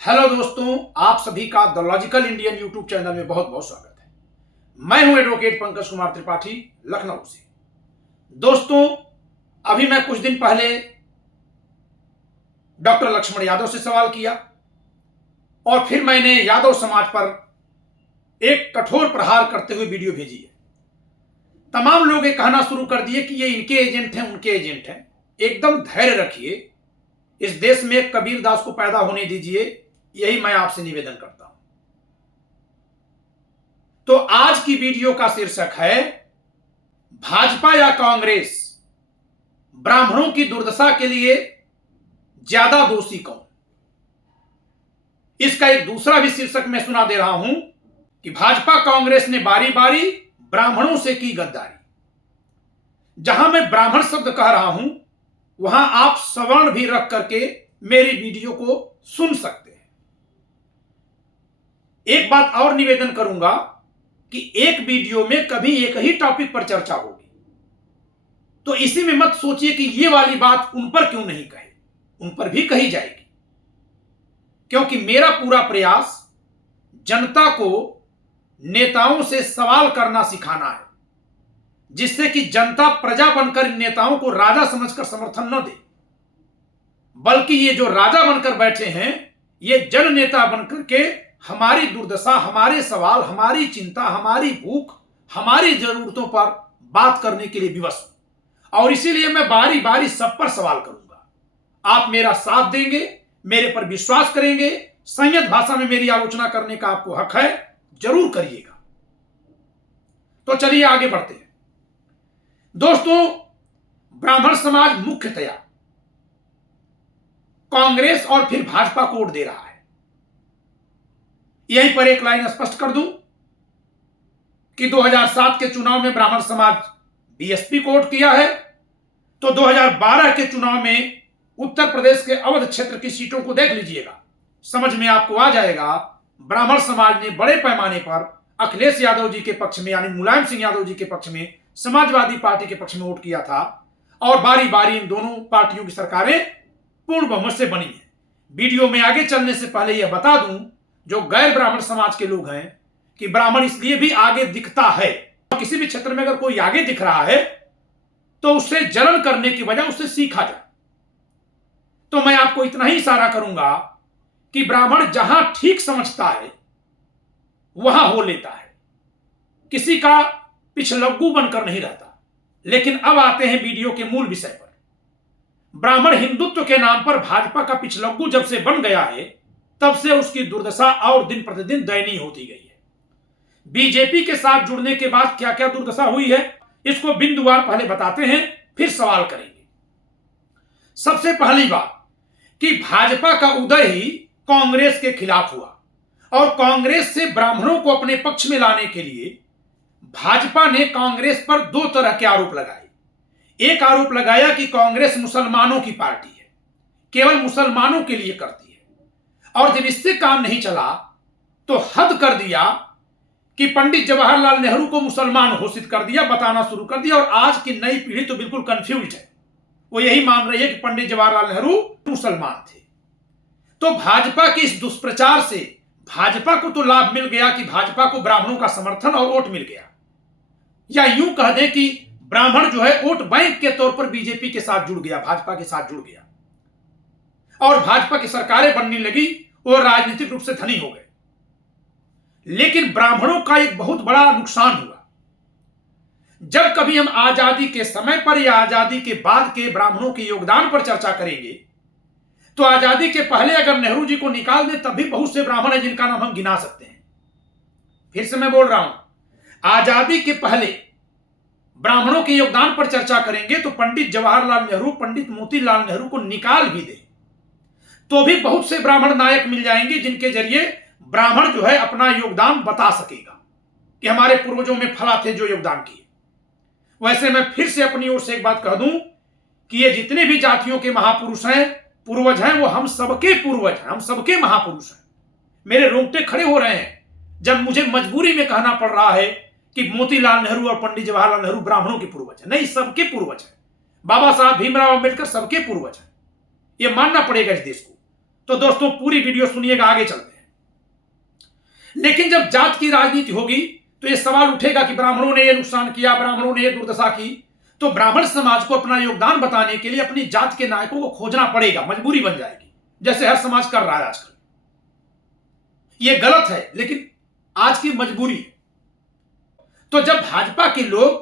Hello दोस्तों, आप सभी का the logical Indian YouTube channel में बहुत बहुत स्वागत है। मैं हूं एडवोकेट पंकज कुमार त्रिपाठी, लखनऊ से। दोस्तों, अभी मैं कुछ दिन पहले डॉक्टर लक्ष्मण यादव से सवाल किया और फिर मैंने यादव समाज पर एक कठोर प्रहार करते हुए वीडियो भेजी है। तमाम लोग ये कहना शुरू कर दिए कि ये इनके एजेंट हैं, उनके एजेंट हैं। एकदम धैर्य रखिए, इस देश में एक कबीर दास को पैदा होने दीजिए, यही मैं आपसे निवेदन करता हूं। तो आज की वीडियो का शीर्षक है भाजपा या कांग्रेस, ब्राह्मणों की दुर्दशा के लिए ज्यादा दोषी कौन। इसका एक दूसरा भी शीर्षक मैं सुना दे रहा हूं कि भाजपा कांग्रेस ने बारी बारी ब्राह्मणों से की गद्दारी। जहां मैं ब्राह्मण शब्द कह रहा हूं वहां आप सवर्ण भी रख करके मेरी वीडियो को सुन सकते हैं। एक बात और निवेदन करूंगा कि एक वीडियो में कभी एक ही टॉपिक पर चर्चा होगी, तो इसी में मत सोचिए कि ये वाली बात उन पर क्यों नहीं कही, उन पर भी कही जाएगी। क्योंकि मेरा पूरा प्रयास जनता को नेताओं से सवाल करना सिखाना है, जिससे कि जनता प्रजा बनकर इन नेताओं को राजा समझकर समर्थन न दे, बल्कि ये जो राजा बनकर बैठे हैं ये जन नेता बनकर के हमारी दुर्दशा, हमारे सवाल, हमारी चिंता, हमारी भूख, हमारी जरूरतों पर बात करने के लिए विवश हूं। और इसीलिए मैं बारी बारी सब पर सवाल करूंगा। आप मेरा साथ देंगे, मेरे पर विश्वास करेंगे, संयत भाषा में मेरी आलोचना करने का आपको हक है, जरूर करिएगा। तो चलिए आगे बढ़ते हैं। दोस्तों, ब्राह्मण समाज मुख्यतया कांग्रेस और फिर भाजपा को वोट दे रहा है। यहीं पर एक लाइन स्पष्ट कर दूं कि 2007 के चुनाव में ब्राह्मण समाज बीएसपी को वोट किया है, तो 2012 के चुनाव में उत्तर प्रदेश के अवध क्षेत्र की सीटों को देख लीजिएगा, समझ में आपको आ जाएगा। ब्राह्मण समाज ने बड़े पैमाने पर अखिलेश यादव जी के पक्ष में, यानी मुलायम सिंह यादव जी के पक्ष में, समाजवादी पार्टी के पक्ष में वोट किया था और बारी बारी इन दोनों पार्टियों की सरकारें पूर्ण बहुमत से बनी है। वीडियो में आगे चलने से पहले यह बता दूं, जो गैर ब्राह्मण समाज के लोग हैं, कि ब्राह्मण इसलिए भी आगे दिखता है, किसी भी क्षेत्र में अगर कोई आगे दिख रहा है तो उससे जलन करने की बजाय उससे सीखा जाए। तो मैं आपको इतना ही इशारा करूंगा कि ब्राह्मण जहां ठीक समझता है वहां हो लेता है, किसी का पिछलग्गू बनकर नहीं रहता। लेकिन अब आते हैं वीडियो के मूल विषय पर। ब्राह्मण हिंदुत्व के नाम पर भाजपा का पिछलग्गू जब से बन गया है, तब से उसकी दुर्दशा और दिन प्रतिदिन दयनीय होती गई है। बीजेपी के साथ जुड़ने के बाद क्या क्या दुर्दशा हुई है, इसको बिंदुवार पहले बताते हैं, फिर सवाल करेंगे। सबसे पहली बात कि भाजपा का उदय ही कांग्रेस के खिलाफ हुआ और कांग्रेस से ब्राह्मणों को अपने पक्ष में लाने के लिए भाजपा ने कांग्रेस पर दो तरह के आरोप लगाए। एक आरोप लगाया कि कांग्रेस मुसलमानों की पार्टी है, केवल मुसलमानों के लिए करती है। और जब इससे काम नहीं चला तो हद कर दिया कि पंडित जवाहरलाल नेहरू को मुसलमान घोषित कर दिया, बताना शुरू कर दिया। और आज की नई पीढ़ी तो बिल्कुल कंफ्यूज है, वो यही मान रही है कि पंडित जवाहरलाल नेहरू मुसलमान थे। तो भाजपा के इस दुष्प्रचार से भाजपा को तो लाभ मिल गया कि भाजपा को ब्राह्मणों का समर्थन और वोट मिल गया, या यूं कह दें कि ब्राह्मण जो है वोट बैंक के तौर पर बीजेपी के साथ जुड़ गया, भाजपा के साथ जुड़ गया और भाजपा की सरकारें बनने लगी और राजनीतिक रूप से धनी हो गए। लेकिन ब्राह्मणों का एक बहुत बड़ा नुकसान हुआ। जब कभी हम आजादी के समय पर या आजादी के बाद के ब्राह्मणों के योगदान पर चर्चा करेंगे, तो आजादी के पहले अगर नेहरू जी को निकाल दें तब भी बहुत से ब्राह्मण हैं जिनका नाम हम गिना सकते हैं। फिर से मैं बोल रहा हूं, आजादी के पहले ब्राह्मणों के योगदान पर चर्चा करेंगे तो पंडित जवाहरलाल नेहरू, पंडित मोतीलाल नेहरू को निकाल भी दें तो भी बहुत से ब्राह्मण नायक मिल जाएंगे जिनके जरिए ब्राह्मण जो है अपना योगदान बता सकेगा कि हमारे पूर्वजों में फला थे जो योगदान किए। वैसे मैं फिर से अपनी ओर से एक बात कह दूं कि ये जितने भी जातियों के महापुरुष हैं, पूर्वज हैं, वो हम सबके पूर्वज हैं, हम सबके महापुरुष हैं। मेरे रोंगटे खड़े हो रहे हैं जब मुझे मजबूरी में कहना पड़ रहा है कि मोतीलाल नेहरू और पंडित जवाहरलाल नेहरू ब्राह्मणों के पूर्वज हैं। नहीं, सबके पूर्वज हैं। बाबा साहब भीमराव अंबेडकर सबके पूर्वज हैं, यह मानना पड़ेगा इस देश को। तो दोस्तों पूरी वीडियो सुनिएगा, आगे चलते हैं। लेकिन जब जात की राजनीति होगी तो यह सवाल उठेगा कि ब्राह्मणों ने यह नुकसान किया, ब्राह्मणों ने यह दुर्दशा की, तो ब्राह्मण समाज को अपना योगदान बताने के लिए अपनी जात के नायकों को खोजना पड़ेगा, मजबूरी बन जाएगी, जैसे हर समाज कर रहा है आजकल। यह गलत है, लेकिन आज की मजबूरी है। तो जब भाजपा के लोग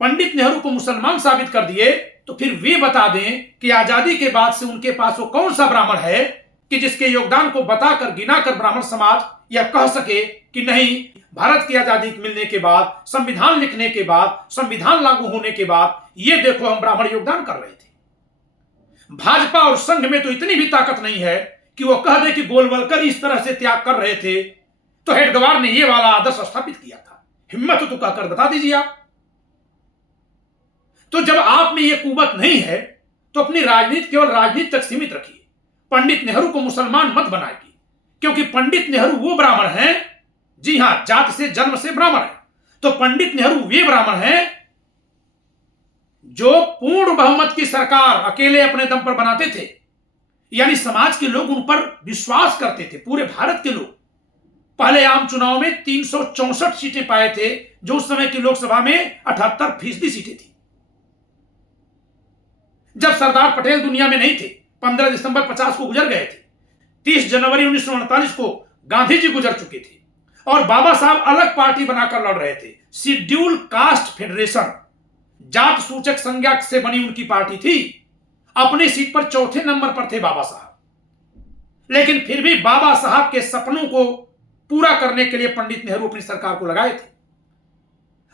पंडित नेहरू को मुसलमान साबित कर दिए, तो फिर वे बता दें कि आजादी के बाद से उनके पास वो कौन सा ब्राह्मण है कि जिसके योगदान को बताकर गिनाकर ब्राह्मण समाज यह कह सके कि नहीं, भारत की आजादी मिलने के बाद, संविधान लिखने के बाद, संविधान लागू होने के बाद, ये देखो हम ब्राह्मण योगदान कर रहे थे। भाजपा और संघ में तो इतनी भी ताकत नहीं है कि वो कह दे कि गोलवलकर इस तरह से त्याग कर रहे थे तो हेडगेवार ने ये वाला आदर्श स्थापित किया था। हिम्मत तो कहकर बता दीजिए आप। तो जब आप में यह कुवत नहीं है तो अपनी राजनीति केवल राजनीति तक सीमित रखिए। पंडित नेहरू को मुसलमान मत बनाएगी, क्योंकि पंडित नेहरू वो ब्राह्मण हैं, जी हां, जात से जन्म से ब्राह्मण है। तो पंडित नेहरू वे ब्राह्मण हैं जो पूर्ण बहुमत की सरकार अकेले अपने दम पर बनाते थे, यानी समाज के लोग उन पर विश्वास करते थे। पूरे भारत के लोग पहले आम चुनाव में 364 सीटें पाए थे, जो उस समय की लोकसभा में 78% सीटें थी। जब सरदार पटेल दुनिया में नहीं थे, 15 दिसंबर 50 को गुजर गए थे, 30 जनवरी 1948 को गांधी जी गुजर चुके थे और बाबा साहब अलग पार्टी बनाकर लड़ रहे थे। शेड्यूल कास्ट फेडरेशन, जात सूचक संज्ञा से बनी उनकी पार्टी थी। अपनी सीट पर चौथे नंबर पर थे बाबा साहब, लेकिन फिर भी बाबा साहब के सपनों को पूरा करने के लिए पंडित नेहरू अपनी सरकार को लगाए थे।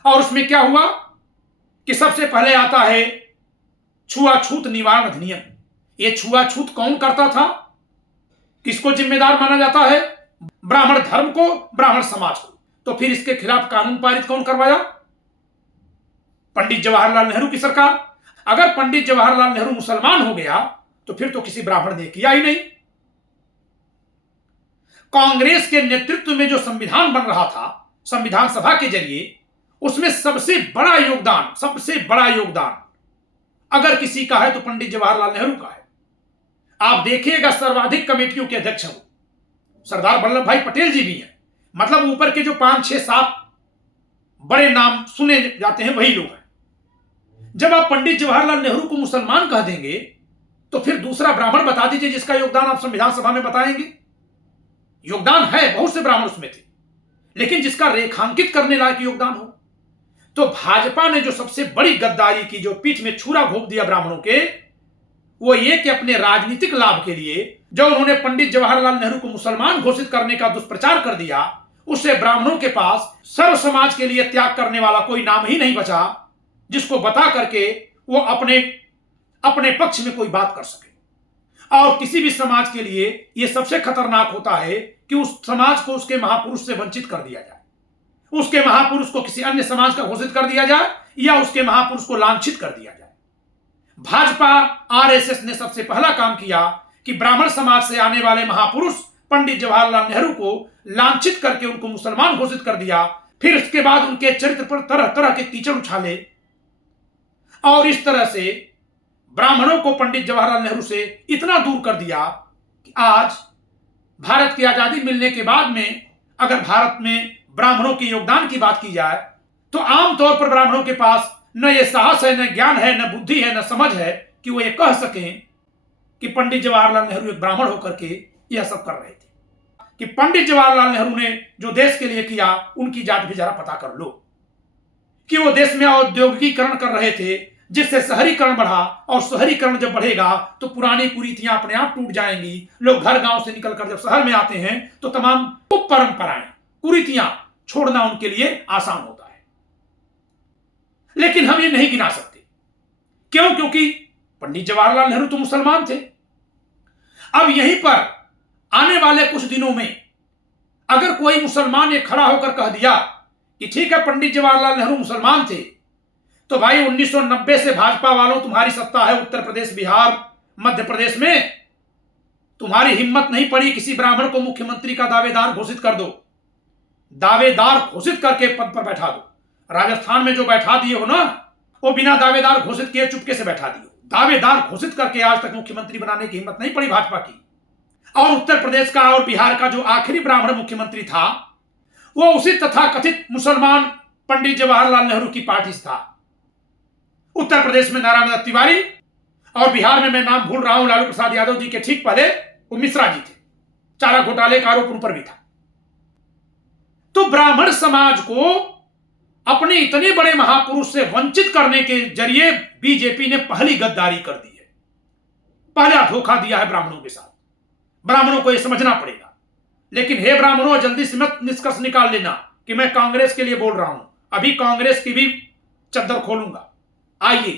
और उसमें क्या हुआ कि सबसे पहले आता है छुआछूत निवारण अधिनियम। यह छुआछूत कौन करता था, किसको जिम्मेदार माना जाता है? ब्राह्मण धर्म को, ब्राह्मण समाज को। तो फिर इसके खिलाफ कानून पारित कौन करवाया? पंडित जवाहरलाल नेहरू की सरकार। अगर पंडित जवाहरलाल नेहरू मुसलमान हो गया तो फिर तो किसी ब्राह्मण ने किया ही नहीं। कांग्रेस के नेतृत्व में जो संविधान बन रहा था, संविधान सभा के जरिए, उसमें सबसे बड़ा योगदान अगर किसी का है तो पंडित जवाहरलाल नेहरू का है। आप देखिएगा, सर्वाधिक कमेटियों के अध्यक्ष हैं सरदार वल्लभ भाई पटेल जी भी हैं। मतलब ऊपर के जो 5, 6, 7 बड़े नाम सुने जाते हैं वही लोग हैं। जब आप पंडित जवाहरलाल नेहरू को मुसलमान कह देंगे तो फिर दूसरा ब्राह्मण बता दीजिए जिसका योगदान आप संविधान सभा में बताएंगे। योगदान है, बहुत से ब्राह्मण उसमें थे, लेकिन जिसका रेखांकित करने लायक योगदान हो। तो भाजपा ने जो सबसे बड़ी गद्दारी की, जो पीठ में छुरा घोंप दिया ब्राह्मणों के, वो ये कि अपने राजनीतिक लाभ के लिए जो उन्होंने पंडित जवाहरलाल नेहरू को मुसलमान घोषित करने का दुष्प्रचार कर दिया, उससे ब्राह्मणों के पास सर्व समाज के लिए त्याग करने वाला कोई नाम ही नहीं बचा जिसको बता करके वो अपने पक्ष में कोई बात कर सके। और किसी भी समाज के लिए यह सबसे खतरनाक होता है कि उस समाज को उसके महापुरुष से वंचित कर दिया जाए, उसके महापुरुष को किसी अन्य समाज का घोषित कर दिया जाए या उसके महापुरुष को लांछित कर दिया जाए। भाजपा आरएसएस ने सबसे पहला काम किया कि ब्राह्मण समाज से आने वाले महापुरुष पंडित जवाहरलाल नेहरू को लांछित करके उनको मुसलमान घोषित कर दिया। फिर इसके बाद उनके चरित्र पर तरह तरह के कीचड़ उछाले और इस तरह से ब्राह्मणों को पंडित जवाहरलाल नेहरू से इतना दूर कर दिया कि आज भारत की आजादी मिलने के बाद में अगर भारत में ब्राह्मणों के योगदान की बात की जाए तो आमतौर पर ब्राह्मणों के पास न ये साहस है, न ज्ञान है, न बुद्धि है, न समझ है कि वो ये कह सकें कि पंडित जवाहरलाल नेहरू एक ब्राह्मण होकर के यह सब कर रहे थे। कि पंडित जवाहरलाल नेहरू ने जो देश के लिए किया उनकी जात भी जरा पता कर लो कि वो देश में औद्योगिकीकरण कर रहे थे, जिससे शहरीकरण बढ़ा, और शहरीकरण जब बढ़ेगा तो पुरानी कुरीतियां अपने आप टूट जाएंगी। लोग घर गांव से निकलकर जब शहर में आते हैं तो तमाम परंपराएं, कुरीतियां छोड़ना उनके लिए आसान होता है। लेकिन हम ये नहीं गिना सकते। क्यों? क्योंकि पंडित जवाहरलाल नेहरू तो मुसलमान थे। अब यहीं पर आने वाले कुछ दिनों में अगर कोई मुसलमान ये खड़ा होकर कह दिया कि ठीक है पंडित जवाहरलाल नेहरू मुसलमान थे, तो भाई 1990 से भाजपा वालों तुम्हारी सत्ता है उत्तर प्रदेश, बिहार, मध्य प्रदेश में, तुम्हारी हिम्मत नहीं पड़ी किसी ब्राह्मण को मुख्यमंत्री का दावेदार घोषित कर दो, दावेदार घोषित करके पद पर बैठा दो। राजस्थान में जो बैठा दिए हो ना, वो बिना दावेदार घोषित किए चुपके से बैठा दिए। दावेदार घोषित करके आज तक मुख्यमंत्री बनाने की हिम्मत नहीं पड़ी भाजपा की। और उत्तर प्रदेश का और बिहार का जो आखिरी ब्राह्मण मुख्यमंत्री था वो उसी तथाकथित मुसलमान पंडित जवाहरलाल नेहरू की पार्टी से था। उत्तर प्रदेश में नारायण दत्त तिवारी और बिहार में मैं नाम भूल रहा हूं लालू प्रसाद यादव जी के ठीक पहले वो मिश्रा जी थे। चारा घोटाले का आरोप उन पर भी था। तो ब्राह्मण समाज को अपने इतने बड़े महापुरुष से वंचित करने के जरिए बीजेपी ने पहली गद्दारी कर दी है, पहला धोखा दिया है ब्राह्मणों के साथ। ब्राह्मणों को यह समझना पड़ेगा। लेकिन हे ब्राह्मणों, जल्दी से मत निष्कर्ष निकाल लेना कि मैं कांग्रेस के लिए बोल रहा हूं। अभी कांग्रेस की भी चद्दर खोलूंगा। आइए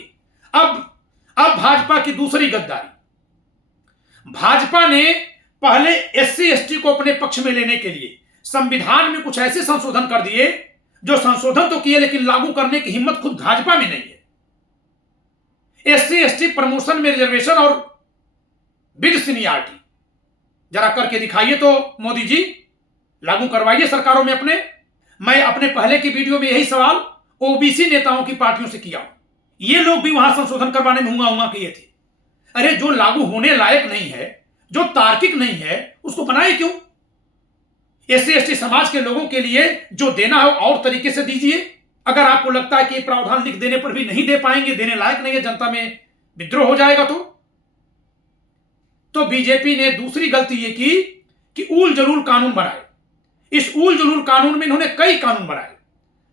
अब भाजपा की दूसरी गद्दारी। भाजपा ने पहले एससी एसटी को अपने पक्ष में लेने के लिए संविधान में कुछ ऐसे संशोधन कर दिए जो संशोधन तो किए लेकिन लागू करने की हिम्मत खुद भाजपा में नहीं है। एससी एसटी प्रमोशन में रिजर्वेशन और विद सीनियरिटी जरा करके दिखाइए तो मोदी जी, लागू करवाइए सरकारों में अपने। मैं अपने पहले की वीडियो में यही सवाल ओबीसी नेताओं की पार्टियों से किया हूं। ये लोग भी वहां संशोधन करवाने में हुआ किए थे। अरे जो लागू होने लायक नहीं है, जो तार्किक नहीं है, उसको बनाए क्यों? एससी एसटी समाज के लोगों के लिए जो देना है और तरीके से दीजिए। अगर आपको लगता है कि प्रावधान लिख देने पर भी नहीं दे पाएंगे, देने लायक नहीं है, जनता में विद्रोह हो जाएगा, तो बीजेपी ने दूसरी गलती यह की कि ऊल जलूल कानून बनाए। इस ऊल जलूल कानून में इन्होंने कई कानून बनाए।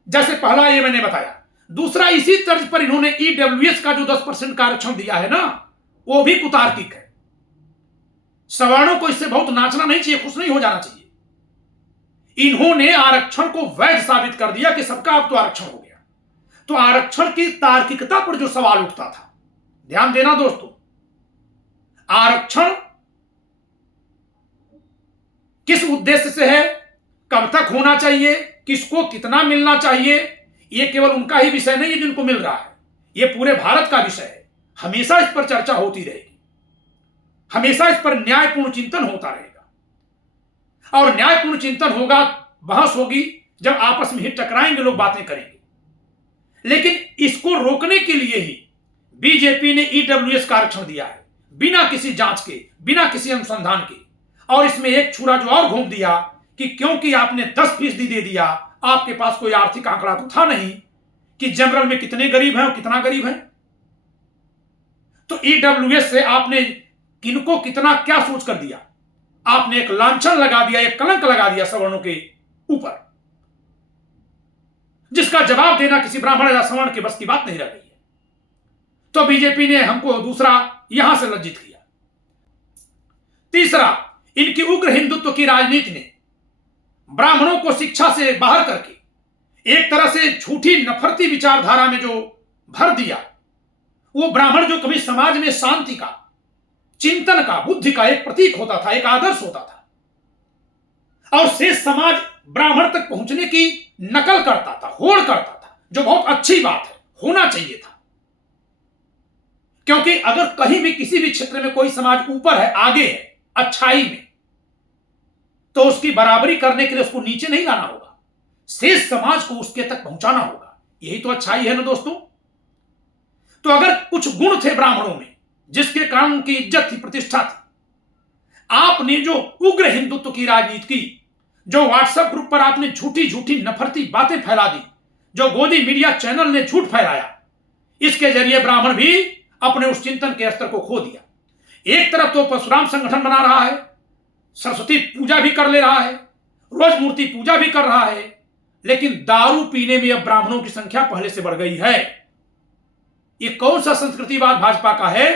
जैसे पहला ये मैंने बताया, दूसरा इसी तर्ज पर इन्होंने ईडब्ल्यूएस का जो 10% का आरक्षण दिया है ना, वो भी कुतार्किक है। सवर्णों को इससे बहुत नाचना नहीं चाहिए, खुश नहीं हो जाना चाहिए। इन्होंने आरक्षण को वैध साबित कर दिया कि सबका अब तो आरक्षण हो गया। तो आरक्षण की तार्किकता पर जो सवाल उठता था, ध्यान देना दोस्तों, आरक्षण किस उद्देश्य से है, कब तक होना चाहिए, किसको कितना मिलना चाहिए, यह केवल उनका ही विषय नहीं है जिनको मिल रहा है, यह पूरे भारत का विषय है। हमेशा इस पर चर्चा होती रहेगी, हमेशा इस पर न्यायपूर्ण चिंतन होता रहेगा। और न्यायपूर्ण चिंतन होगा, बहस होगी, जब आपस में ही टकराएंगे लोग, बातें करेंगे। लेकिन इसको रोकने के लिए ही बीजेपी ने ईडब्ल्यूएस का आरक्षण दिया है, बिना किसी जांच के, बिना किसी अनुसंधान के। और इसमें एक छुरा जो और घूम दिया कि क्योंकि आपने 10% दे दिया, आपके पास कोई आर्थिक आंकड़ा तो था नहीं कि जनरल में कितने गरीब हैं और कितना गरीब हैं। तो ईडब्ल्यूएस से आपने किनको कितना क्या सोच कर दिया, आपने एक लांछन लगा दिया, एक कलंक लगा दिया सवर्णों के ऊपर, जिसका जवाब देना किसी ब्राह्मण या सवर्ण के बस की बात नहीं रह गई है। तो बीजेपी ने हमको दूसरा यहां से लज्जित किया। तीसरा, इनकी उग्र हिंदुत्व की राजनीति ने ब्राह्मणों को शिक्षा से बाहर करके एक तरह से झूठी नफरती विचारधारा में जो भर दिया। वो ब्राह्मण जो कभी समाज में शांति का, चिंतन का, बुद्धि का एक प्रतीक होता था, एक आदर्श होता था, और शेष समाज ब्राह्मण तक पहुंचने की नकल करता था, होड़ करता था, जो बहुत अच्छी बात है, होना चाहिए था। क्योंकि अगर कहीं भी किसी भी क्षेत्र में कोई समाज ऊपर है, आगे है, अच्छाई में, तो उसकी बराबरी करने के लिए उसको नीचे नहीं लाना होगा, शेष समाज को उसके तक पहुंचाना होगा। यही तो अच्छाई है ना दोस्तों। तो अगर कुछ गुण थे ब्राह्मणों में जिसके कारण उनकी इज्जत थी, प्रतिष्ठा थी, आपने जो उग्र हिंदुत्व की राजनीति की, जो व्हाट्सएप ग्रुप पर आपने झूठी झूठी नफरती बातें फैला दी, जो गोदी मीडिया चैनल ने झूठ फैलाया, इसके जरिए ब्राह्मण भी अपने उस चिंतन के स्तर को खो दिया। एक तरफ तो परशुराम संगठन बना रहा है, सरस्वती पूजा भी कर ले रहा है, रोज मूर्ति पूजा भी कर रहा है, लेकिन दारू पीने में अब ब्राह्मणों की संख्या पहले से बढ़ गई है। ये कौन सा संस्कृतिवाद भाजपा का है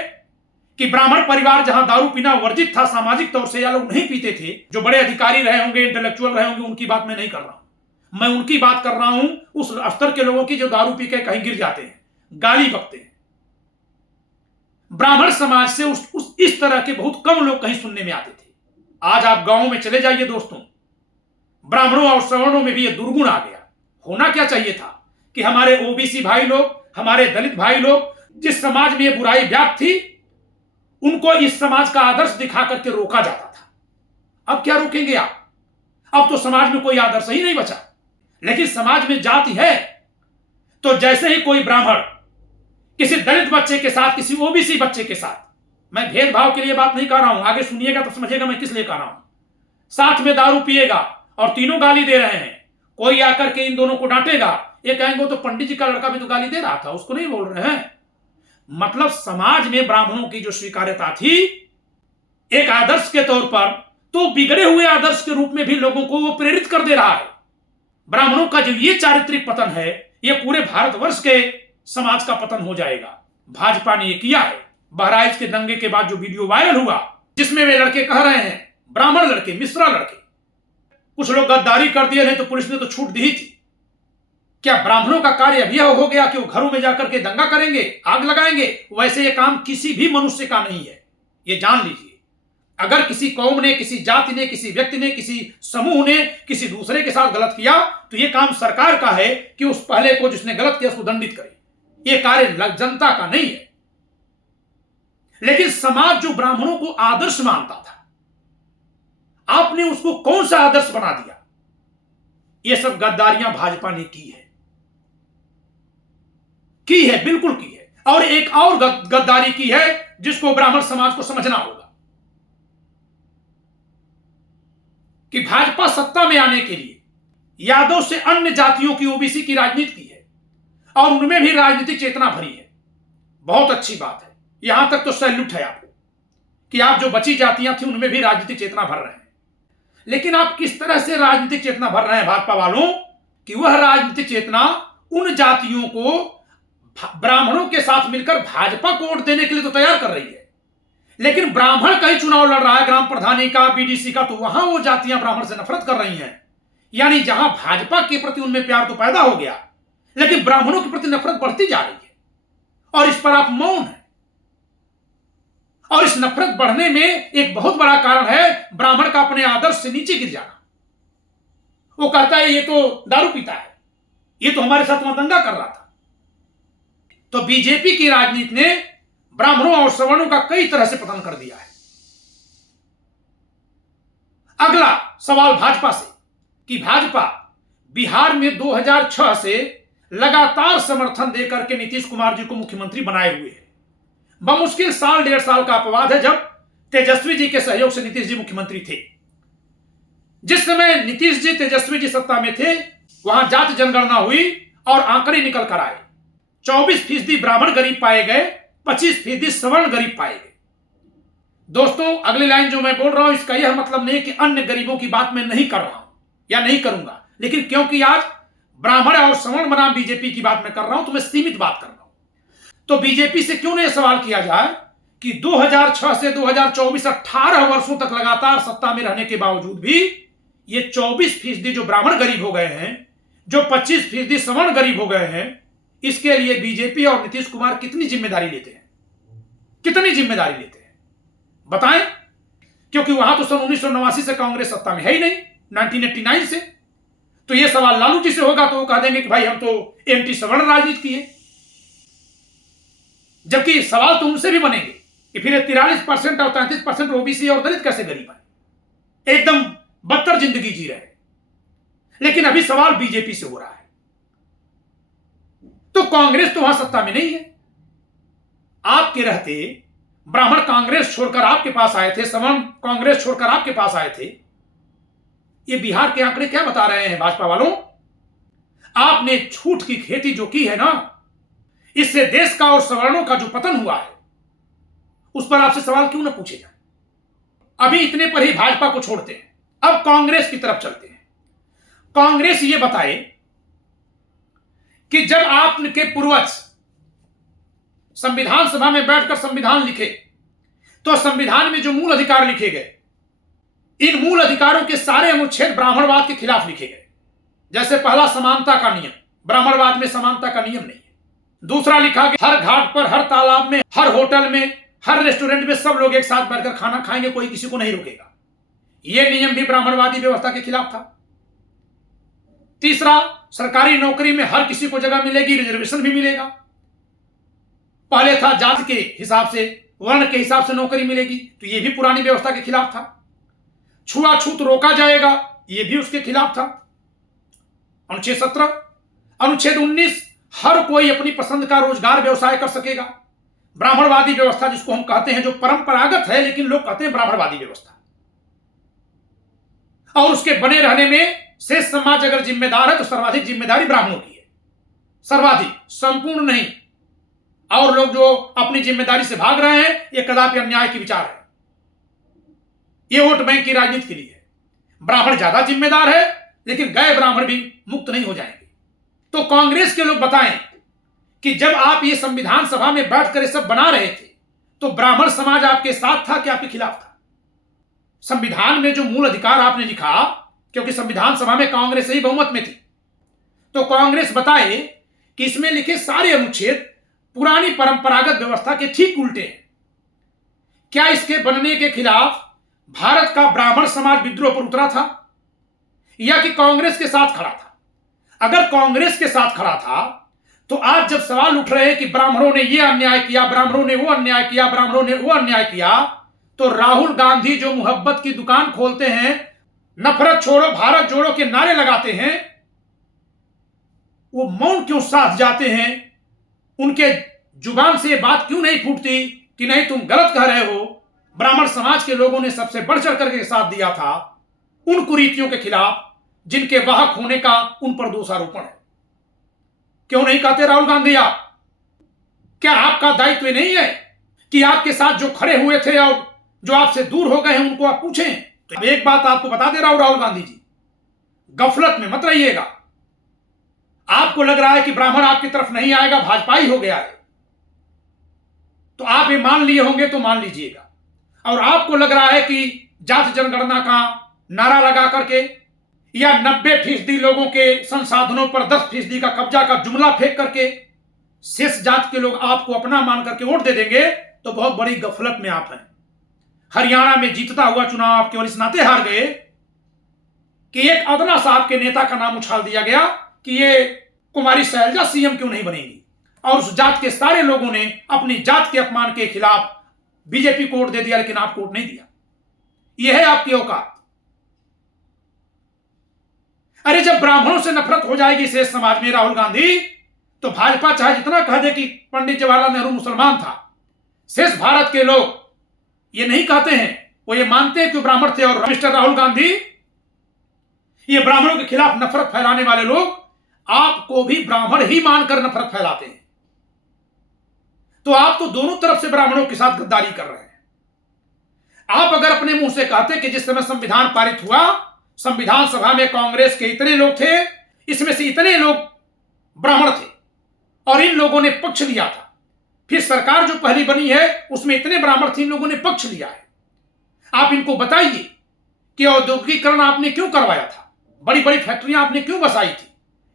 कि ब्राह्मण परिवार जहां दारू पीना वर्जित था, सामाजिक तौर से, या लोग नहीं पीते थे, जो बड़े अधिकारी रहे होंगे, इंटेलेक्चुअल रहे होंगे, उनकी बात मैं नहीं कर रहा हूं। मैं उनकी बात कर रहा हूं उस स्तर के लोगों की जो दारू पी के कहीं गिर जाते हैं, गाली बकते हैं। ब्राह्मण समाज से इस तरह के बहुत कम लोग कहीं सुनने में आते थे। आज आप गांवों में चले जाइए दोस्तों, ब्राह्मणों और सवर्णों में भी यह दुर्गुण आ गया। होना क्या चाहिए था कि हमारे ओबीसी भाई लोग, हमारे दलित भाई लोग, जिस समाज में यह बुराई व्याप्त थी, उनको इस समाज का आदर्श दिखा करके रोका जाता था। अब क्या रोकेंगे आप? अब तो समाज में कोई आदर्श ही नहीं बचा। लेकिन समाज में जाति है, तो जैसे ही कोई ब्राह्मण किसी दलित बच्चे के साथ, किसी ओबीसी बच्चे के साथ मैं भेदभाव के लिए बात नहीं कर रहा हूं, आगे सुनिएगा तो समझिएगा मैं किस लिए कर रहा हूं। साथ में दारू पिएगा और तीनों गाली दे रहे हैं, कोई आकर के इन दोनों को डांटेगा, ये कहेंगे तो पंडित जी का लड़का भी तो गाली दे रहा था, उसको नहीं बोल रहे हैं। मतलब समाज में ब्राह्मणों की जो स्वीकार्यता थी एक आदर्श के तौर पर, तो बिगड़े हुए आदर्श के रूप में भी लोगों को वो प्रेरित कर दे रहा है। ब्राह्मणों का जो ये चारित्रिक पतन है, ये पूरे भारतवर्ष के समाज का पतन हो जाएगा। भाजपा ने ये किया है। बहराइच के दंगे के बाद जो वीडियो वायरल हुआ, जिसमें वे लड़के कह रहे हैं, ब्राह्मण लड़के, मिश्रा लड़के, कुछ लोग गद्दारी कर दिए, नहीं तो पुलिस ने तो छूट दी थी। क्या ब्राह्मणों का कार्य अब यह हो गया कि वो घरों में जाकर के दंगा करेंगे, आग लगाएंगे? वैसे ये काम किसी भी मनुष्य का नहीं है, ये जान लीजिए। अगर किसी कौम ने, किसी जाति ने, किसी व्यक्ति ने, किसी समूह ने किसी दूसरे के साथ गलत किया तो यह काम सरकार का है कि उस पहले को जिसने गलत किया उसको दंडित करे। यह कार्य जनता का नहीं है। लेकिन समाज जो ब्राह्मणों को आदर्श मानता था, आपने उसको कौन सा आदर्श बना दिया? यह सब गद्दारियां भाजपा ने की है, बिल्कुल की है। और एक और गद्दारी की है जिसको ब्राह्मण समाज को समझना होगा कि भाजपा सत्ता में आने के लिए यादव से अन्य जातियों की, ओबीसी की राजनीति की है और उनमें भी राजनीतिक चेतना भरी है। बहुत अच्छी बात है, यहां तक तो सैल्यूट है आपको कि आप जो बची जातियां थी उनमें भी राजनीतिक चेतना भर रहे हैं। लेकिन आप किस तरह से राजनीतिक चेतना भर रहे हैं भाजपा वालों कि वह राजनीतिक चेतना उन जातियों को ब्राह्मणों के साथ मिलकर भाजपा को वोट देने के लिए तो तैयार कर रही है, लेकिन ब्राह्मण कहीं चुनाव लड़ रहा है, ग्राम प्रधानी का, बीडीसी का, तो वहां वो जातियां ब्राह्मण से नफरत कर रही हैं। यानी जहां भाजपा के प्रति उनमें प्यार तो पैदा हो गया, लेकिन ब्राह्मणों के प्रति नफरत बढ़ती जा रही है। और इस पर आप मौन हैं। और इस नफरत बढ़ने में एक बहुत बड़ा कारण है ब्राह्मण का अपने आदर्श से नीचे गिर जाना। वो कहता है ये तो दारू पीता है, ये तो हमारे साथ वहां दंगा कर रहा था। तो बीजेपी की राजनीति ने ब्राह्मणों और सवर्णों का कई तरह से पतन कर दिया है। अगला सवाल भाजपा से कि भाजपा बिहार में 2006 से लगातार समर्थन देकर के नीतीश कुमार जी को मुख्यमंत्री बनाए हुए है। बमुश्किल साल, 1.5 साल का अपवाद है जब तेजस्वी जी के सहयोग से नीतीश जी मुख्यमंत्री थे। जिस समय नीतीश जी, तेजस्वी जी सत्ता में थे, वहां जाति जनगणना हुई और आंकड़े निकल कर आए। 24% ब्राह्मण गरीब पाए गए, 25% सवर्ण गरीब पाए गए। दोस्तों, अगली लाइन जो मैं बोल रहा हूं इसका यह मतलब नहीं कि अन्य गरीबों की बात मैं नहीं कर रहा हूं या नहीं करूंगा, लेकिन क्योंकि आज ब्राह्मण और सवर्ण बनाम बीजेपी की बात मैं कर रहा हूं तो मैं सीमित बात कर रहा हूं। तो बीजेपी से क्यों नहीं सवाल किया जाए कि 2006 से 2024 18 वर्षों तक लगातार सत्ता में रहने के बावजूद भी ये 24% जो ब्राह्मण गरीब हो गए हैं, जो 25% सवर्ण गरीब हो गए हैं, इसके लिए बीजेपी और नीतीश कुमार कितनी जिम्मेदारी लेते हैं? कितनी जिम्मेदारी लेते हैं बताएं? क्योंकि वहां तो सन 1989 से कांग्रेस सत्ता में है ही नहीं, 1989 से। तो यह सवाल लालू जी से होगा तो वो कह देंगे कि भाई हम तो एंटी सवर्ण राजनीति किए, जबकि सवाल तो उनसे भी बनेंगे कि फिर 43% और 33% ओबीसी और दलित कैसे गरीब है, एकदम बदतर जिंदगी जी रहे हैं। लेकिन अभी सवाल बीजेपी से हो रहा है। तो कांग्रेस तो वहां सत्ता में नहीं है। आपके रहते ब्राह्मण कांग्रेस छोड़कर आपके पास आए थे, सवर्ण कांग्रेस छोड़कर आपके पास आए थे। ये बिहार के आंकड़े क्या बता रहे हैं भाजपा वालों? आपने झूठ की खेती जो की है ना, इससे देश का और सवर्णों का जो पतन हुआ है उस पर आपसे सवाल क्यों ना पूछे जाए? अभी इतने पर ही भाजपा को छोड़ते हैं, अब कांग्रेस की तरफ चलते हैं। कांग्रेस ये बताए कि जब आपके पूर्वज संविधान सभा में बैठकर संविधान लिखे तो संविधान में जो मूल अधिकार लिखे गए, इन मूल अधिकारों के सारे अनुच्छेद ब्राह्मणवाद के खिलाफ लिखे गए। जैसे पहला, समानता का नियम, ब्राह्मणवाद में समानता का नियम नहीं है। दूसरा लिखा गया, हर घाट पर, हर तालाब में, हर होटल में, हर रेस्टोरेंट में सब लोग एक साथ बैठकर खाना खाएंगे, कोई किसी को नहीं रोकेगा। यह नियम भी ब्राह्मणवादी व्यवस्था के खिलाफ था। तीसरा, सरकारी नौकरी में हर किसी को जगह मिलेगी, रिजर्वेशन भी मिलेगा। पहले था जाति के हिसाब से, वर्ण के हिसाब से नौकरी मिलेगी, तो यह भी पुरानी व्यवस्था के खिलाफ था। छुआछूत रोका जाएगा, यह भी उसके खिलाफ था, अनुच्छेद 17। अनुच्छेद 19, हर कोई अपनी पसंद का रोजगार व्यवसाय कर सकेगा। ब्राह्मणवादी व्यवस्था जिसको हम कहते हैं, जो परंपरागत है लेकिन लोग कहते हैं ब्राह्मणवादी व्यवस्था, और उसके बने रहने में शेष समाज अगर जिम्मेदार है तो सर्वाधिक जिम्मेदारी ब्राह्मणों की है, सर्वाधिक, संपूर्ण नहीं। और लोग जो अपनी जिम्मेदारी से भाग रहे हैं, यह कदापि अन्याय की विचार है, यह वोट बैंक की राजनीति के लिए है। ब्राह्मण ज्यादा जिम्मेदार है, लेकिन गए ब्राह्मण भी मुक्त नहीं हो जाएंगे। तो कांग्रेस के लोग बताएं कि जब आप ये संविधान सभा में बैठकर ये सब बना रहे थे, तो ब्राह्मण समाज आपके साथ था कि आपके खिलाफ था? संविधान में जो मूल अधिकार आपने लिखा, क्योंकि संविधान सभा में कांग्रेस ही बहुमत में थी, तो कांग्रेस बताए कि इसमें लिखे सारे अनुच्छेद पुरानी परंपरागत व्यवस्था के ठीक उल्टे हैं। क्या इसके बनने के खिलाफ भारत का ब्राह्मण समाज विद्रोह पर उतरा था, या कि कांग्रेस के साथ खड़ा था? अगर कांग्रेस के साथ खड़ा था, तो आज जब सवाल उठ रहे हैं कि ब्राह्मणों ने यह अन्याय किया, ब्राह्मणों ने वो अन्याय किया, ब्राह्मणों ने वो अन्याय किया, तो राहुल गांधी जो मोहब्बत की दुकान खोलते हैं, नफरत छोड़ो भारत जोड़ो के नारे लगाते हैं, वो मौन क्यों साध जाते हैं? उनके जुबान से ये बात क्यों नहीं फूटती कि नहीं तुम गलत कह रहे हो? ब्राह्मण समाज के लोगों ने सबसे बढ़ चढ़ करके साथ दिया था उन कुरीतियों के खिलाफ जिनके वाहक होने का उन पर दोषारोपण है। क्यों नहीं कहते राहुल गांधी आप? क्या आपका दायित्व नहीं है कि आपके साथ जो खड़े हुए थे और जो आपसे दूर हो गए हैं उनको आप पूछें? तो एक बात आपको बता दे रहा हूं राहुल गांधी जी, गफलत में मत रहिएगा। आपको लग रहा है कि ब्राह्मण आपकी तरफ नहीं आएगा, भाजपा ही हो गया है, तो आप ये मान लिए होंगे तो मान लीजिएगा। और आपको लग रहा है कि जाति जनगणना का नारा लगा करके या 90% लोगों के संसाधनों पर 10% का कब्जा का जुमला फेंक करके शेष जात के लोग आपको अपना मान करके वोट दे देंगे, तो बहुत बड़ी गफलत में आप हैं। हरियाणा में जीतता हुआ चुनाव आप केवल इस नाते हार गए कि एक अदना साहब के नेता का नाम उछाल दिया गया कि ये कुमारी शैलजा सीएम क्यों नहीं बनेगी, और उस जात के सारे लोगों ने अपनी जात के अपमान के खिलाफ बीजेपी को वोट दे दिया, लेकिन आपको वोट नहीं दिया। यह है आपकी औकात। अरे जब ब्राह्मणों से नफरत हो जाएगी शेष समाज में राहुल गांधी, तो भाजपा चाहे जितना कह दे कि पंडित जवाहरलाल नेहरू मुसलमान था, शेष भारत के लोग ये नहीं कहते हैं, वो ये मानते हैं कि ब्राह्मण थे। और मिस्टर राहुल गांधी, ये ब्राह्मणों के खिलाफ नफरत फैलाने वाले लोग आपको भी ब्राह्मण ही मानकर नफरत फैलाते हैं। तो आप तो दोनों तरफ से ब्राह्मणों के साथ गद्दारी कर रहे हैं। आप अगर अपने मुंह से कहते कि जिस समय संविधान पारित हुआ, संविधान सभा में कांग्रेस के इतने लोग थे, इसमें से इतने लोग ब्राह्मण थे और इन लोगों ने पक्ष लिया था, फिर सरकार जो पहली बनी है उसमें इतने ब्राह्मण थे, इन लोगों ने पक्ष लिया है, आप इनको बताइए कि औद्योगिकीकरण आपने क्यों करवाया था, बड़ी बड़ी फैक्ट्रियां आपने क्यों बसाई थी?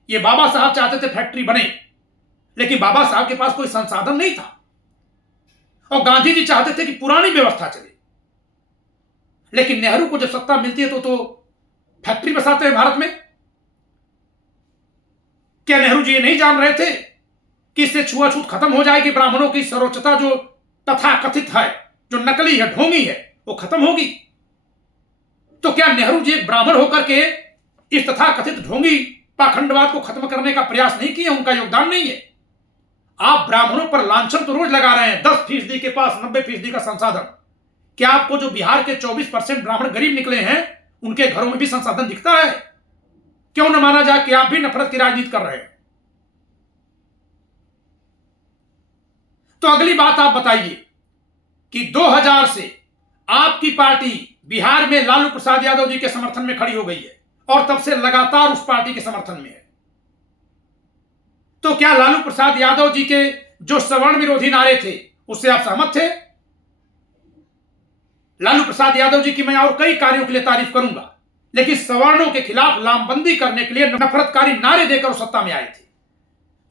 ये बाबा साहब चाहते थे फैक्ट्री बने, लेकिन बाबा साहब के पास कोई संसाधन नहीं था, और गांधी जी चाहते थे कि पुरानी व्यवस्था चले, लेकिन नेहरू को जब सत्ता मिलती है तो फैक्ट्री बसाते हैं भारत में। क्या नेहरू जी ये नहीं जान रहे थे कि इससे छुआछूत खत्म हो जाएगी, ब्राह्मणों की सर्वोच्चता जो तथाकथित है, जो नकली है, ढोंगी है, वो खत्म होगी? तो क्या नेहरू जी एक ब्राह्मण होकर के इस तथाकथित ढोंगी पाखंडवाद को खत्म करने का प्रयास नहीं किया? उनका योगदान नहीं है? आप ब्राह्मणों पर लांछन तो रोज लगा रहे हैं, 10% के पास 90% का संसाधन। क्या आपको जो बिहार के 24% ब्राह्मण गरीब निकले हैं, उनके घरों में भी संसाधन दिखता है? क्यों न माना जाए कि आप भी नफरत की राजनीति कर रहे हैं? तो अगली बात आप बताइए कि 2000 से आपकी पार्टी बिहार में लालू प्रसाद यादव जी के समर्थन में खड़ी हो गई है और तब से लगातार उस पार्टी के समर्थन में है। तो क्या लालू प्रसाद यादव जी के जो सवर्ण विरोधी नारे थे उससे आप सहमत थे? लालू प्रसाद यादव जी की मैं और कई कार्यों के लिए तारीफ करूंगा, लेकिन सवर्णों के खिलाफ लामबंदी करने के लिए नफरतकारी नारे देकर वो सत्ता में आए थे।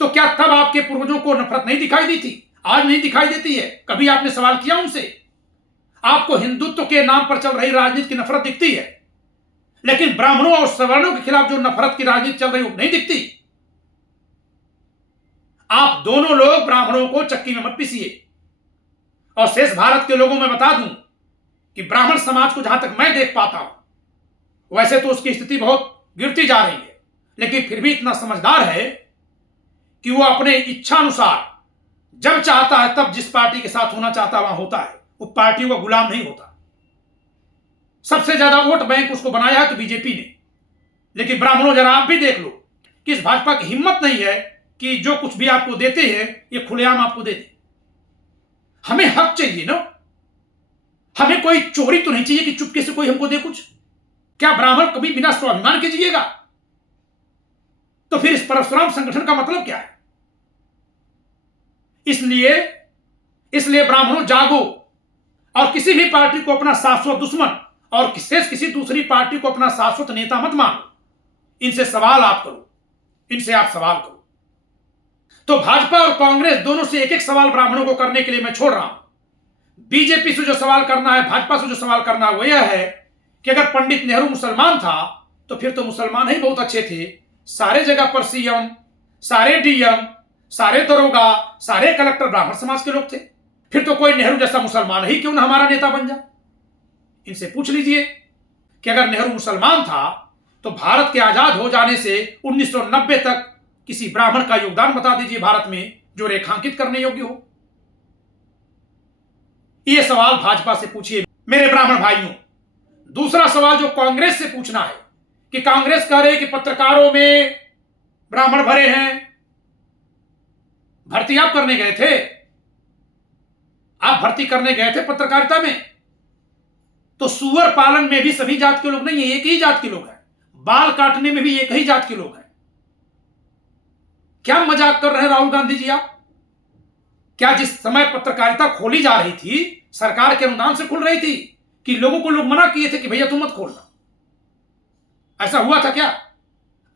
तो क्या तब आपके पूर्वजों को नफरत नहीं दिखाई दी थी? आज नहीं दिखाई देती है? कभी आपने सवाल किया उनसे? आपको हिंदुत्व के नाम पर चल रही राजनीति की नफरत दिखती है, लेकिन ब्राह्मणों और सवर्णों के खिलाफ जो नफरत की राजनीति चल रही वो नहीं दिखती। आप दोनों लोग ब्राह्मणों को चक्की में मत पीसिए। और शेष भारत के लोगों में बता दूं कि ब्राह्मण समाज को जहां तक मैं देख पाता हूं, वैसे तो उसकी स्थिति बहुत गिरती जा रही है, लेकिन फिर भी इतना समझदार है कि वो अपने इच्छा अनुसार जब चाहता है तब जिस पार्टी के साथ होना चाहता है वहां होता है, वो पार्टी का गुलाम नहीं होता। सबसे ज्यादा वोट बैंक उसको बनाया है तो बीजेपी ने। लेकिन ब्राह्मणों, जरा आप भी देख लो कि इस भाजपा की हिम्मत नहीं है कि जो कुछ भी आपको देते हैं ये खुलेआम आपको दे दे। हमें हक चाहिए ना, हमें कोई चोरी तो नहीं चाहिए कि चुपके से कोई हमको दे कुछ। क्या ब्राह्मण कभी बिना स्वाभिमान के जिएगा? तो फिर इस परशुराम संगठन का मतलब क्या है? इसलिए ब्राह्मणों जागो और किसी भी पार्टी को अपना शाश्वत दुश्मन और किसी दूसरी पार्टी को अपना शाश्वत नेता मत मानो। इनसे सवाल आप करो, इनसे आप सवाल करो। तो भाजपा और कांग्रेस दोनों से एक एक सवाल ब्राह्मणों को करने के लिए मैं छोड़ रहा हूं। बीजेपी से जो सवाल करना है, भाजपा से जो सवाल करना है वो यह है कि अगर पंडित नेहरू मुसलमान था तो फिर तो मुसलमान ही बहुत अच्छे थे। सारे जगह पर सीएम, सारे डीएम, सारे दरोगा, सारे कलेक्टर ब्राह्मण समाज के लोग थे। फिर तो कोई नेहरू जैसा मुसलमान ही क्यों ना हमारा नेता बन जाए। इनसे पूछ लीजिए कि अगर नेहरू मुसलमान था तो भारत के आजाद हो जाने से 1990 तक किसी ब्राह्मण का योगदान बता दीजिए भारत में जो रेखांकित करने योग्य हो। यह सवाल भाजपा से पूछिए मेरे ब्राह्मण भाइयों। दूसरा सवाल जो कांग्रेस से पूछना है कि कांग्रेस कह रहे कि पत्रकारों में ब्राह्मण भरे हैं। भर्ती आप करने गए थे? आप भर्ती करने गए थे पत्रकारिता में? तो सुअर पालन में भी सभी जात के लोग नहीं है, एक ही जात के लोग हैं। बाल काटने में भी एक ही जात के लोग हैं। क्या मजाक कर रहे हैं राहुल गांधी जी आप? क्या जिस समय पत्रकारिता खोली जा रही थी, सरकार के अनुदान से खुल रही थी, कि लोगों को लोग मना किए थे कि भैया तुम मत खोलना? ऐसा हुआ था क्या?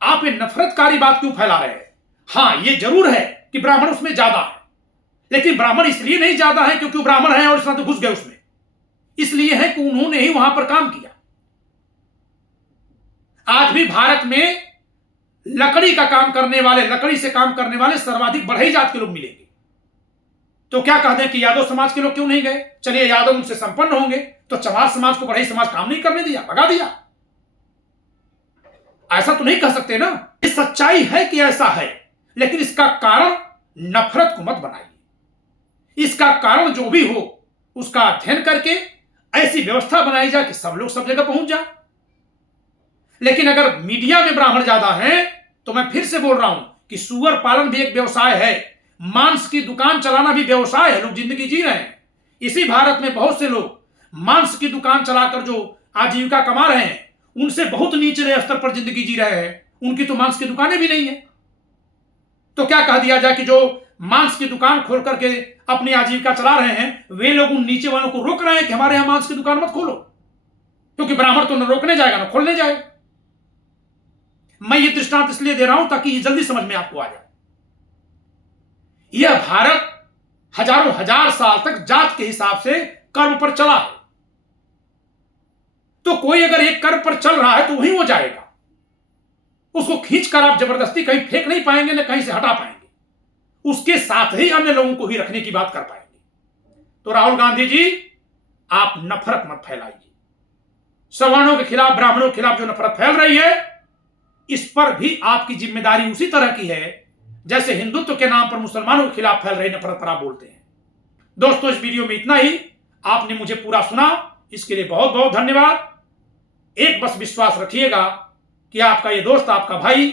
आप ये नफरतकारी बात क्यों फैला रहे हैं? हां, ये जरूर है कि ब्राह्मण उसमें ज्यादा है, लेकिन ब्राह्मण इसलिए नहीं ज्यादा है क्योंकि ब्राह्मण है और इस तरह तो घुस गए उसमें। इसलिए है कि उन्होंने ही वहां पर काम किया। आज भी भारत में लकड़ी का काम करने वाले, लकड़ी से काम करने वाले सर्वाधिक बढ़ई जात के लोग मिलेंगे। तो क्या कह दें कि यादव समाज के लोग क्यों नहीं गए? चलिए यादव उनसे संपन्न होंगे, तो चमार समाज को बढ़ई समाज काम नहीं करने दिया, भगा दिया। ऐसा तो नहीं कह सकते ना। ये सच्चाई है कि ऐसा है, लेकिन इसका कारण नफरत को मत बनाइए। इसका कारण जो भी हो उसका अध्ययन करके ऐसी व्यवस्था बनाई जाए कि सब लोग सब जगह पहुंच जाए। लेकिन अगर मीडिया में ब्राह्मण ज्यादा हैं तो मैं फिर से बोल रहा हूं कि सुअर पालन भी एक व्यवसाय है, मांस की दुकान चलाना भी व्यवसाय है। लोग जिंदगी जी रहे हैं। इसी भारत में बहुत से लोग मांस की दुकान चलाकर जो आजीविका कमा रहे हैं, उनसे बहुत निचले स्तर पर जिंदगी जी रहे हैं। उनकी तो मांस की दुकानें भी नहीं है। तो क्या कह दिया जाए कि जो मांस की दुकान खोल करके अपनी आजीविका चला रहे हैं, वे लोग उन नीचे वालों को रोक रहे हैं कि हमारे यहां मांस की दुकान मत खोलो, क्योंकि ब्राह्मण तो न रोकने जाएगा न खोलने जाएगा। मैं ये दृष्टांत इसलिए दे रहा हूं ताकि ये जल्दी समझ में आपको आ जाए। यह भारत हजारों हजार साल तक जात के हिसाब से कर्म पर चला है। तो कोई अगर एक कर्म पर चल रहा है तो वहीं वो जाएगा। उसको खींचकर आप जबरदस्ती कहीं फेंक नहीं पाएंगे, न कहीं से हटा पाएंगे। उसके साथ ही अन्य लोगों को भी रखने की बात कर पाएंगे। तो राहुल गांधी जी, आप नफरत मत फैलाइए। सवर्णों के खिलाफ, ब्राह्मणों के खिलाफ जो नफरत फैल रही है, इस पर भी आपकी जिम्मेदारी उसी तरह की है जैसे हिंदुत्व के नाम पर मुसलमानों के खिलाफ फैल रही नफरत पर आप बोलते हैं। दोस्तों, इस वीडियो में इतना ही। आपने मुझे पूरा सुना, इसके लिए बहुत बहुत धन्यवाद। एक बस विश्वास रखिएगा कि आपका ये दोस्त, आपका भाई,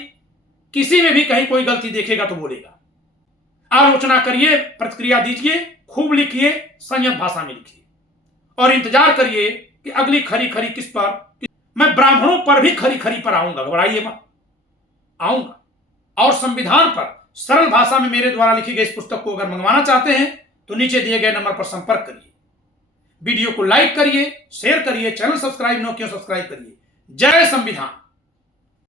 किसी में भी कहीं कोई गलती देखेगा तो बोलेगा। आलोचना करिए, प्रतिक्रिया दीजिए, खूब लिखिए, संयत भाषा में लिखिए और इंतजार करिए कि अगली खरी खरी किस पर। मैं ब्राह्मणों पर भी खरी खरी पर आऊंगा, घबराइए मत, आऊंगा। और संविधान पर सरल भाषा में मेरे द्वारा लिखी गई इस पुस्तक को अगर मंगवाना चाहते हैं तो नीचे दिए गए नंबर पर संपर्क करिए। वीडियो को लाइक करिए, शेयर करिए, चैनल सब्सक्राइब न किया सब्सक्राइब करिए। जय संविधान।